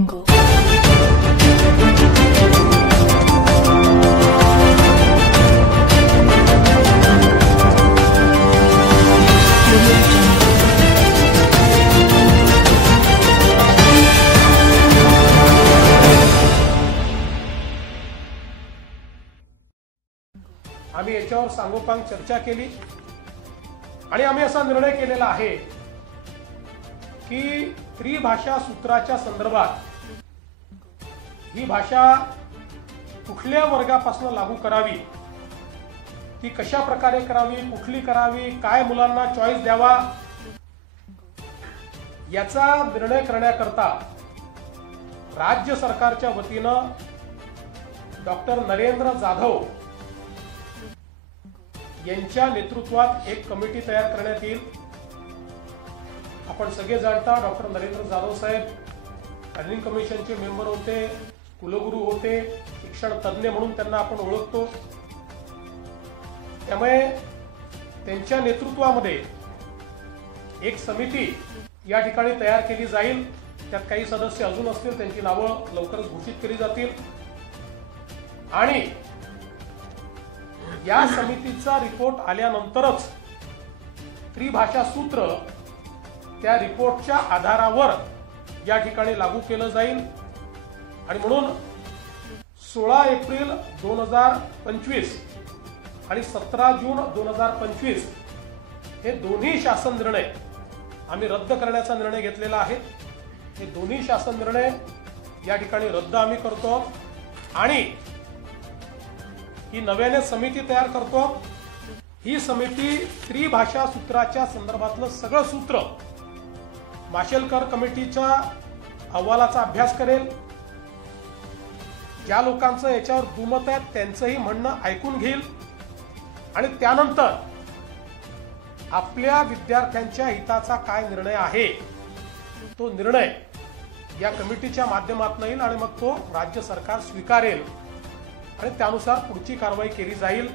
आम्ही याच्यावर सांगोपांग चर्चा केली आणि आम्ही असा निर्णय केलेला आहे की त्रिभाषा सूत्राच्या संदर्भात ही भाषा कुठल्या वर्गापासून लागू करावी, ती कशा प्रकारे करावी, कुठली करावी, काय मुलांना चॉईस द्यावा, याचा निर्णय करण्याकरता राज्य सरकारच्या वतीनं डॉक्टर नरेंद्र जाधव यांच्या नेतृत्वात एक कमिटी तयार करण्यात येईल। आपण सगळे जाणता डॉक्टर नरेंद्र जाधव साहेब प्लॅनिंग कमिशनचे मेंबर होते, कुलगुरू होते, शिक्षण तज्ञ म्हणून त्यांना आपण ओळखतो। त्यामुळे त्यांच्या नेतृत्वामध्ये एक समिती या ठिकाणी तयार केली जाईल। त्यात काही सदस्य अजून असतील, त्यांची नावं लवकरच घोषित केली जातील आणि या समितीचा रिपोर्ट आल्यानंतरच त्रिभाषा सूत्र त्या रिपोर्टच्या आधारावर या ठिकाणी लागू केलं जाईल। आणि म्हणून 16 एप्रिल 2025 आणि 17 जून 2025 हे दोन्ही शासन निर्णय आम्ही रद्द करण्याचा निर्णय घेतलेला आहे। हे दोन्ही शासन निर्णय या ठिकाणी रद्द आम्ही करतो आणि ही नव्याने समिती तयार करतो। ही समिती त्रिभाषा सूत्राच्या संदर्भातलं सगळं सूत्र माशेलकर कमिटीच्या अहवालाचा अभ्यास करेल। ज्या लोकांचं याच्यावर दुमत आहे त्यांचंही म्हणणं ऐकून घेईल आणि त्यानंतर आपल्या विद्यार्थ्यांच्या हिताचा काय निर्णय आहे तो निर्णय या कमिटीच्या माध्यमातून येईल आणि मग तो राज्य सरकार स्वीकारेल आणि त्यानुसार पुढची कारवाई केली जाईल।